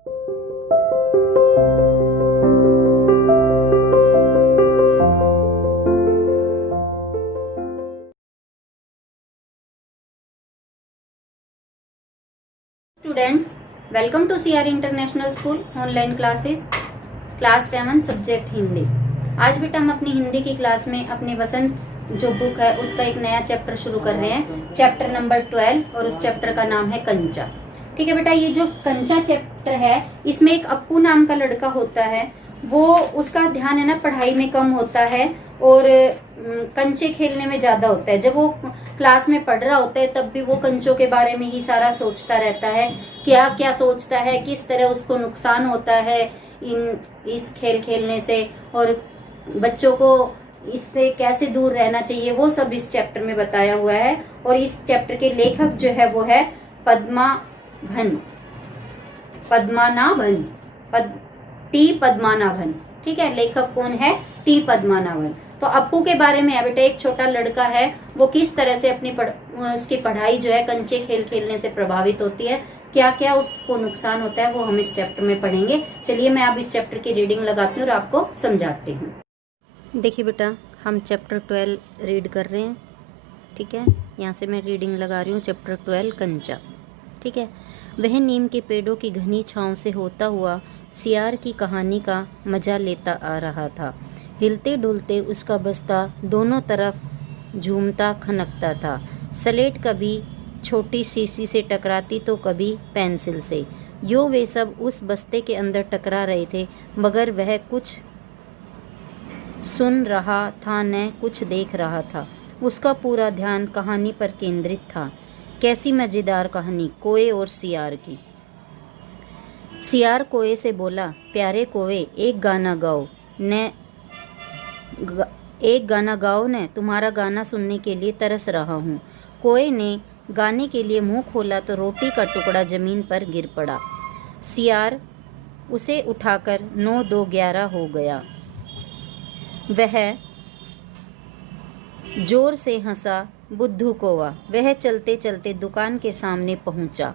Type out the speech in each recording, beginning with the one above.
Students, welcome to CR international school online classes class 7 subject Hindi. आज बेटा हम अपनी हिंदी की क्लास में अपनी वसंत जो बुक है उसका एक नया चैप्टर शुरू कर रहे हैं, चैप्टर नंबर 12, और उस चैप्टर का नाम है कंचा। ठीक है बेटा, ये जो कंचा चैप्टर है इसमें एक अप्पू नाम का लड़का होता है। वो उसका ध्यान है ना पढ़ाई में कम होता है और कंचे खेलने में ज्यादा होता है। जब वो क्लास में पढ़ रहा होता है तब भी वो कंचों के बारे में ही सारा सोचता रहता है, क्या क्या सोचता है, किस तरह उसको नुकसान होता है इस खेल खेलने से, और बच्चों को इससे कैसे दूर रहना चाहिए, वो सब इस चैप्टर में बताया हुआ है। और इस चैप्टर के लेखक जो है वो है पद्मनाभन, टी पद्मनाभन। ठीक है, लेखक कौन है? टी पद्मनाभन। तो अप्पू के बारे में है बेटा, एक छोटा लड़का है, वो किस तरह से अपनी उसकी पढ़ाई जो है कंचे खेल खेलने से प्रभावित होती है, क्या क्या उसको नुकसान होता है, वो हम इस चैप्टर में पढ़ेंगे। चलिए मैं अब इस चैप्टर की रीडिंग लगाती हूँ और आपको समझाती हूँ। देखिए बेटा, हम चैप्टर 12 रीड कर रहे हैं। ठीक है, यहाँ से मैं रीडिंग लगा रही हूँ, चैप्टर 12 कंचा। ठीक है, वह नीम के पेड़ों की घनी छाँव से होता हुआ सियार की कहानी का मजा लेता आ रहा था। हिलते डुलते उसका बस्ता दोनों तरफ झूमता खनकता था। स्लेट कभी छोटी शीशी से टकराती तो कभी पेंसिल से। वे सब उस बस्ते के अंदर टकरा रहे थे, मगर वह कुछ सुन रहा था न कुछ देख रहा था। उसका पूरा ध्यान कहानी पर केंद्रित था। कैसी मज़ेदार कहानी, कोए और सियार की। सियार कोए से बोला, प्यारे कोए, एक गाना गाओ न, तुम्हारा गाना सुनने के लिए तरस रहा हूँ। कोए ने गाने के लिए मुंह खोला तो रोटी का टुकड़ा जमीन पर गिर पड़ा। सियार उसे उठाकर 9 2 11 हो गया। वह जोर से हंसा, बुद्धू कौवा। वह चलते चलते दुकान के सामने पहुंचा।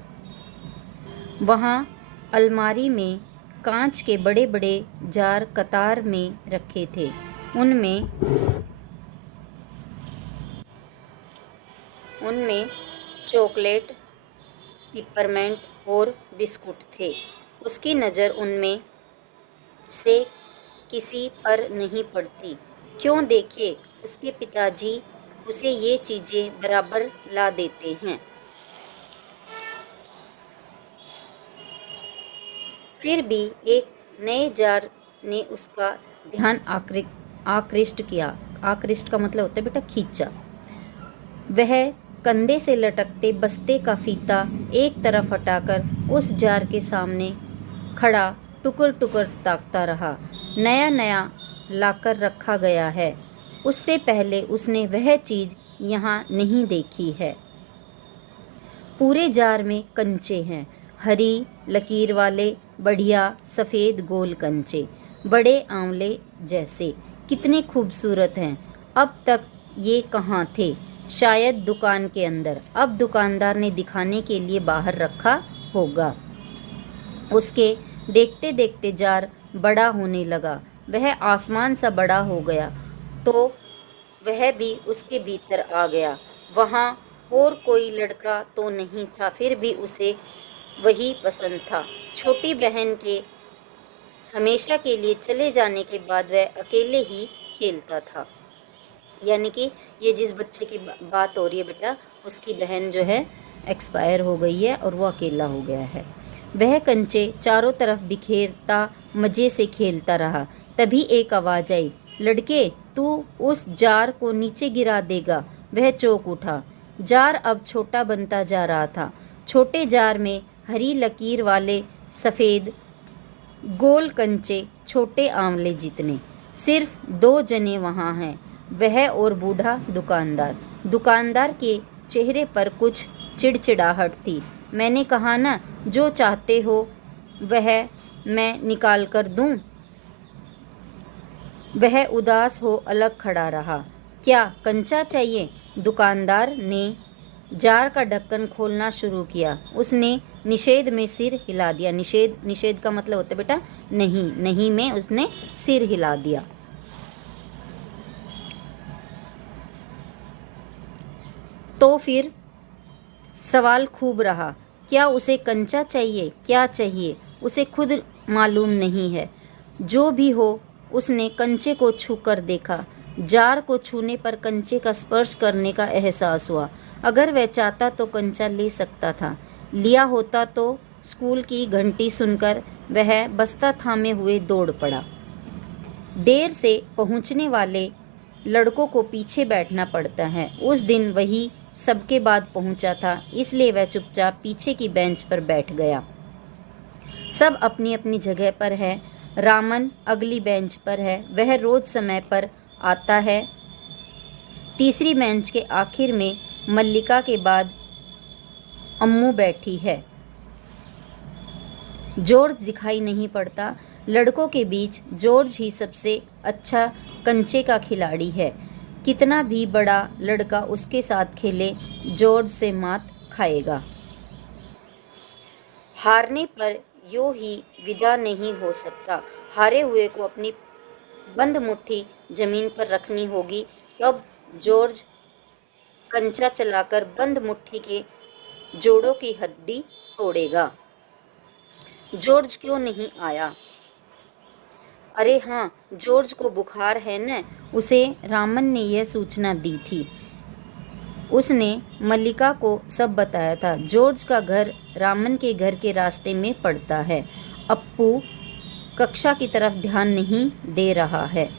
वहां अलमारी में कांच के बड़े बड़े जार कतार में रखे थे। उनमें चॉकलेट, पिपरमेंट और बिस्कुट थे। उसकी नज़र उनमें से किसी पर नहीं पड़ती। क्यों देखे, उसके पिताजी उसे ये चीज़ें बराबर ला देते हैं। फिर भी एक नए जार ने उसका ध्यान आकृष्ट किया। आकृष्ट का मतलब होता है बेटा खींचा। वह कंधे से लटकते बस्ते का फीता एक तरफ हटाकर उस जार के सामने खड़ा टुकर टुकर ताकता रहा। नया नया लाकर रखा गया है, उससे पहले उसने वह चीज़ यहाँ नहीं देखी है। पूरे जार में कंचे हैं, हरी लकीर वाले बढ़िया सफ़ेद गोल कंचे, बड़े आंवले जैसे। कितने खूबसूरत हैं। अब तक ये कहाँ थे? शायद दुकान के अंदर। अब दुकानदार ने दिखाने के लिए बाहर रखा होगा। उसके देखते देखते जार बड़ा होने लगा। वह आसमान सा बड़ा हो गया तो वह भी उसके भीतर आ गया। वहाँ और कोई लड़का तो नहीं था, फिर भी उसे वही पसंद था। छोटी बहन के हमेशा के लिए चले जाने के बाद वह अकेले ही खेलता था। यानी कि ये जिस बच्चे की बात हो रही है बेटा, उसकी बहन जो है एक्सपायर हो गई है और वो अकेला हो गया है। वह कंचे चारों तरफ बिखेरता मज़े से खेलता रहा। तभी एक आवाज़ आई, लड़के, तू उस जार को नीचे गिरा देगा। वह चौंक उठा। जार अब छोटा बनता जा रहा था। छोटे जार में हरी लकीर वाले सफ़ेद गोल कंचे, छोटे आंवले जितने। सिर्फ 2 जने वहाँ हैं, वह और बूढ़ा दुकानदार। दुकानदार के चेहरे पर कुछ चिड़चिड़ाहट थी। मैंने कहा ना, जो चाहते हो वह मैं निकाल कर दूं। वह उदास हो अलग खड़ा रहा। क्या कंचा चाहिए? दुकानदार ने जार का ढक्कन खोलना शुरू किया। उसने निषेध में सिर हिला दिया। निषेध, निषेध का मतलब होता है बेटा नहीं, नहीं में उसने सिर हिला दिया। तो फिर सवाल खूब रहा, क्या उसे कंचा चाहिए, क्या चाहिए उसे खुद मालूम नहीं है। जो भी हो, उसने कंचे को छूकर देखा। जार को छूने पर कंचे का स्पर्श करने का एहसास हुआ। अगर वह चाहता तो कंचा ले सकता था। लिया होता तो स्कूल की घंटी सुनकर वह बस्ता थामे हुए दौड़ पड़ा। देर से पहुंचने वाले लड़कों को पीछे बैठना पड़ता है। उस दिन वही सबके बाद पहुंचा था, इसलिए वह चुपचाप पीछे की बेंच पर बैठ गया। सब अपनी अपनी जगह पर है। रामन अगली बेंच पर है, वह रोज समय पर आता है। तीसरी बेंच के आखिर में मल्लिका के बाद अम्मू बैठी है। जॉर्ज दिखाई नहीं पड़ता। लड़कों के बीच जॉर्ज ही सबसे अच्छा कंचे का खिलाड़ी है। कितना भी बड़ा लड़का उसके साथ खेले, जॉर्ज से मात खाएगा। हारने पर यूं ही विदा नहीं हो सकता। हारे हुए को अपनी बंद मुट्ठी जमीन पर रखनी होगी। तब जॉर्ज कंचा चलाकर बंद मुट्ठी के जोड़ों की हड्डी तोड़ेगा। जॉर्ज क्यों नहीं आया? अरे हाँ, जॉर्ज को बुखार है न, उसे रामन ने यह सूचना दी थी। उसने मल्लिका को सब बताया था। जॉर्ज का घर रामन के घर के रास्ते में पड़ता है। अप्पू कक्षा की तरफ ध्यान नहीं दे रहा है।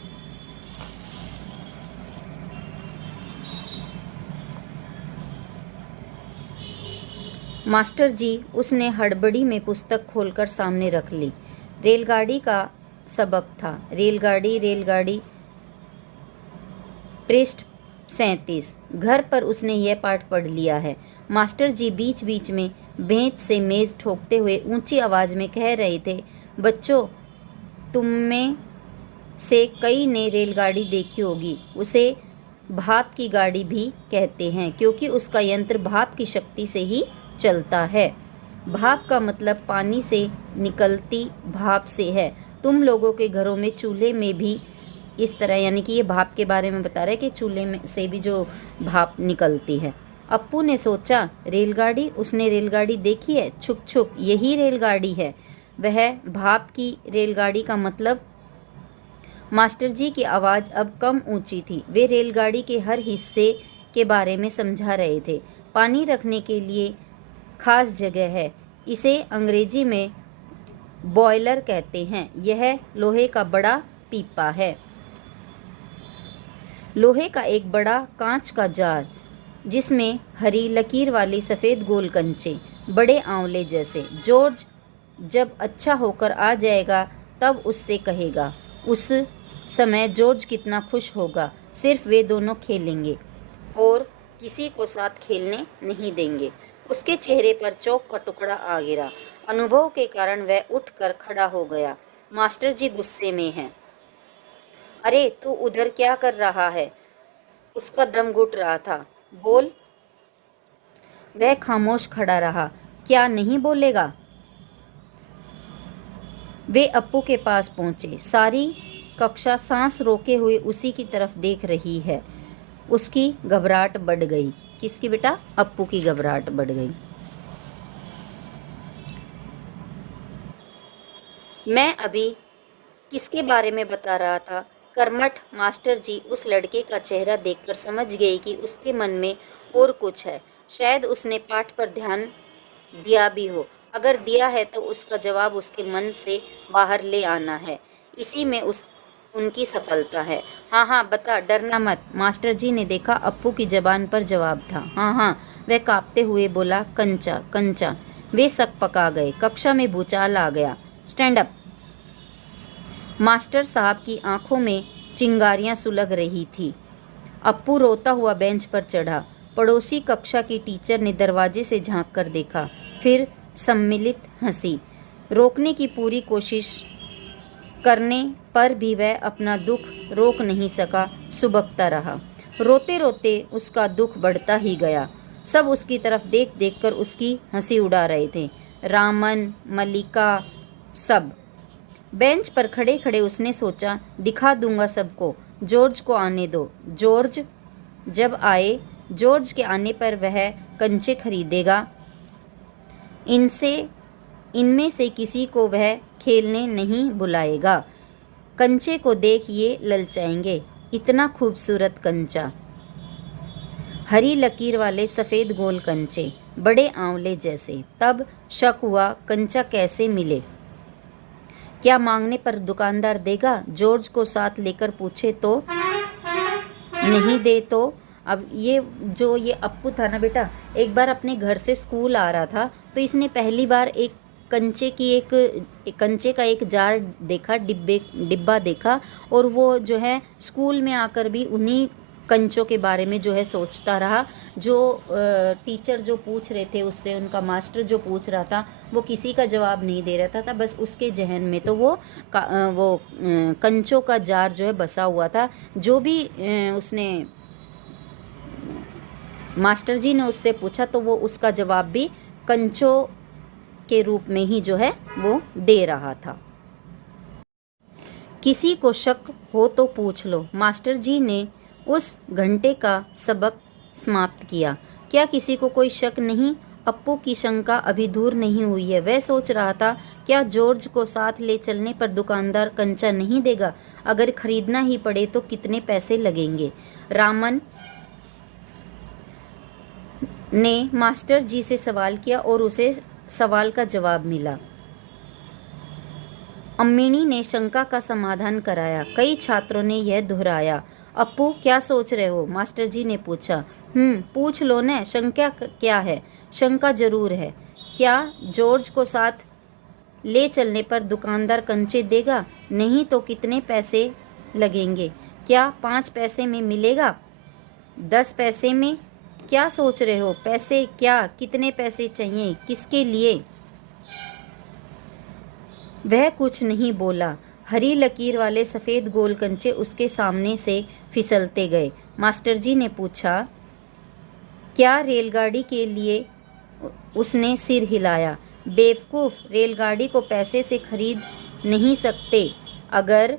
मास्टर जी, उसने हड़बड़ी में पुस्तक खोलकर सामने रख ली। रेलगाड़ी का सबक था। रेलगाड़ी, रेलगाड़ी, पृष्ठ 37। घर पर उसने यह पाठ पढ़ लिया है। मास्टर जी बीच बीच में बेंच से मेज ठोकते हुए ऊंची आवाज में कह रहे थे, बच्चों, तुम में से कई ने रेलगाड़ी देखी होगी। उसे भाप की गाड़ी भी कहते हैं, क्योंकि उसका यंत्र भाप की शक्ति से ही चलता है। भाप का मतलब पानी से निकलती भाप से है। तुम लोगों के घरों में चूल्हे में भी इस तरह, यानी कि ये भाप के बारे में बता रहे हैं कि चूल्हे में से भी जो भाप निकलती है। अप्पू ने सोचा, रेलगाड़ी, उसने रेलगाड़ी देखी है? छुप छुप, यही रेलगाड़ी है। वह भाप की रेलगाड़ी का मतलब? मास्टर जी की आवाज़ अब कम ऊंची थी। वे रेलगाड़ी के हर हिस्से के बारे में समझा रहे थे। पानी रखने के लिए खास जगह है, इसे अंग्रेजी में बॉयलर कहते हैं। यह लोहे का बड़ा पीपा है। लोहे का एक बड़ा कांच का जार, जिसमें हरी लकीर वाली सफ़ेद गोल कंचे, बड़े आंवले जैसे। जॉर्ज जब अच्छा होकर आ जाएगा तब उससे कहेगा। उस समय जॉर्ज कितना खुश होगा। सिर्फ वे दोनों खेलेंगे और किसी को साथ खेलने नहीं देंगे। उसके चेहरे पर चौक का टुकड़ा आ गिरा। अनुभव के कारण वह उठकर खड़ा हो गया। मास्टर जी गुस्से में हैं। अरे तू उधर क्या कर रहा है? उसका दम घुट रहा था। बोल। वह खामोश खड़ा रहा। क्या नहीं बोलेगा? वे अप्पू के पास पहुंचे। सारी कक्षा सांस रोके हुए उसी की तरफ देख रही है। उसकी घबराहट बढ़ गई। किसकी बेटा? अप्पू की घबराहट बढ़ गई। मैं अभी किसके बारे में बता रहा था? कर्मठ। मास्टर जी उस लड़के का चेहरा देखकर समझ गई कि उसके मन में और कुछ है। शायद उसने पाठ पर ध्यान दिया भी हो। अगर दिया है तो उसका जवाब उसके मन से बाहर ले आना है। इसी में उनकी सफलता है। हाँ हाँ बता, डरना मत। मास्टर जी ने देखा अप्पू की जबान पर जवाब था। हाँ हाँ, वह कांपते हुए बोला, कंचा कंचा। वे सक पका गए। कक्षा में भूचाल आ गया। Stand up. मास्टर साहब की आंखों में चिंगारियां सुलग रही थी। अप्पू रोता हुआ बेंच पर चढ़ा। पड़ोसी कक्षा की टीचर ने दरवाजे से झांक कर देखा, फिर सम्मिलित हंसी। रोकने की पूरी कोशिश करने पर भी वह अपना दुख रोक नहीं सका, सुबकता रहा। रोते रोते उसका दुख बढ़ता ही गया। सब उसकी तरफ देख देख कर उसकी हंसी उड़ा रहे थे। रामन, मल्लिका, सब। बेंच पर खड़े खड़े उसने सोचा, दिखा दूंगा सबको, जॉर्ज को आने दो। जॉर्ज जब आए, जॉर्ज के आने पर वह कंचे खरीदेगा। इनमें से किसी को वह खेलने नहीं बुलाएगा। कंचे को देख ये ललचाएंगे, इतना खूबसूरत कंचा, हरी लकीर वाले सफ़ेद गोल कंचे, बड़े आंवले जैसे। तब शक हुआ, कंचा कैसे मिले? क्या मांगने पर दुकानदार देगा? जॉर्ज को साथ लेकर पूछे तो? नहीं दे तो? अब ये अप्पू था ना बेटा, एक बार अपने घर से स्कूल आ रहा था, तो इसने पहली बार एक कंचे का एक जार देखा, डिब्बा देखा, और वो जो है स्कूल में आकर भी उन्हीं कंचों के बारे में जो है सोचता रहा। जो टीचर जो पूछ रहे थे उससे, उनका मास्टर जो पूछ रहा था, वो किसी का जवाब नहीं दे रहा था, बस उसके जहन में तो वो कंचों का जार जो है बसा हुआ था। जो भी उसने मास्टर जी ने उससे पूछा तो वो उसका जवाब भी कंचों के रूप में ही जो है वो दे रहा था। किसी को शक हो तो पूछ लो। मास्टर जी ने उस घंटे का सबक समाप्त किया। क्या किसी को कोई शक नहीं? अप्पू की शंका अभी दूर नहीं हुई है। वह सोच रहा था, क्या जॉर्ज को साथ ले चलने पर दुकानदार कंचा नहीं देगा? अगर खरीदना ही पड़े तो कितने पैसे लगेंगे? रामन ने मास्टर जी से सवाल किया और उसे सवाल का जवाब मिला। अम्मिणी ने शंका का समाधान कराया। कई छात्रों ने यह दोहराया। अप्पू क्या सोच रहे हो? मास्टर जी ने पूछा। पूछ लो न, शंका क्या है? शंका जरूर है। क्या जॉर्ज को साथ ले चलने पर दुकानदार कंचे देगा? नहीं तो कितने पैसे लगेंगे? क्या 5 पैसे में मिलेगा? 10 पैसे में? क्या सोच रहे हो? पैसे क्या? कितने पैसे चाहिए? किसके लिए? वह कुछ नहीं बोला। हरी लकीर वाले सफ़ेद गोल कंचे उसके सामने से फिसलते गए। मास्टर जी ने पूछा, क्या रेलगाड़ी के लिए? उसने सिर हिलाया। बेवकूफ़, रेलगाड़ी को पैसे से खरीद नहीं सकते। अगर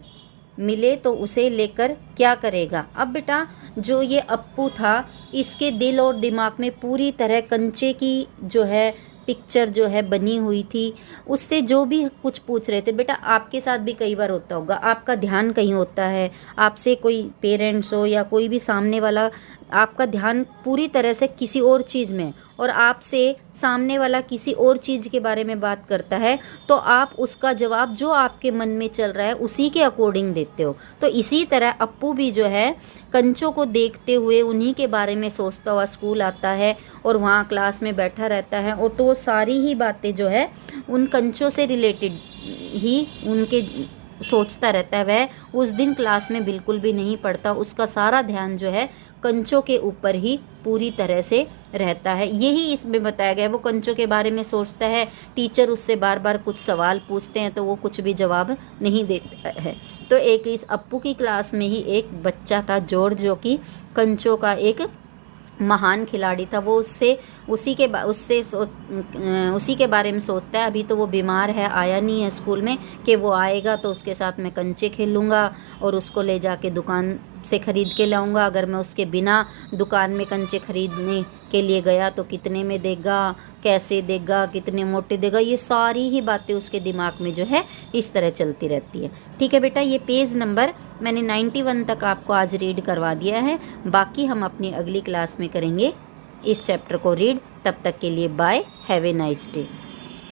मिले तो उसे लेकर क्या करेगा? अब बेटा, जो ये अप्पू था, इसके दिल और दिमाग में पूरी तरह कंचे की जो है पिक्चर जो है बनी हुई थी। उससे जो भी कुछ पूछ रहे थे, बेटा आपके साथ भी कई बार होता होगा, आपका ध्यान कहीं होता है, आपसे कोई पेरेंट्स हो या कोई भी सामने वाला, आपका ध्यान पूरी तरह से किसी और चीज़ में, और आपसे सामने वाला किसी और चीज़ के बारे में बात करता है, तो आप उसका जवाब जो आपके मन में चल रहा है उसी के अकॉर्डिंग देते हो। तो इसी तरह अप्पू भी जो है कंचों को देखते हुए उन्हीं के बारे में सोचता हुआ स्कूल आता है और वहाँ क्लास में बैठा रहता है, और तो वो सारी ही बातें जो है उन कंचों से रिलेटेड ही उनके सोचता रहता है। वह उस दिन क्लास में बिल्कुल भी नहीं पढ़ता, उसका सारा ध्यान जो है कंचों के ऊपर ही पूरी तरह से रहता है। यही इसमें बताया गया है। वो कंचों के बारे में सोचता है, टीचर उससे बार बार कुछ सवाल पूछते हैं तो वो कुछ भी जवाब नहीं देता है। तो एक इस अप्पू की क्लास में ही एक बच्चा था जॉर्ज, जो कि कंचों का एक महान खिलाड़ी था। वो उसी के बारे में सोचता है। अभी तो वो बीमार है, आया नहीं है स्कूल में, कि वो आएगा तो उसके साथ मैं कंचे खेलूँगा और उसको ले जाके दुकान से ख़रीद के लाऊंगा। अगर मैं उसके बिना दुकान में कंचे खरीदने के लिए गया तो कितने में देगा, कैसे देगा, कितने मोटे देगा, ये सारी ही बातें उसके दिमाग में जो है इस तरह चलती रहती है। ठीक है बेटा, ये पेज नंबर मैंने 91 तक आपको आज रीड करवा दिया है। बाकी हम अपनी अगली क्लास में करेंगे इस चैप्टर को रीड। तब तक के लिए bye, have a nice day.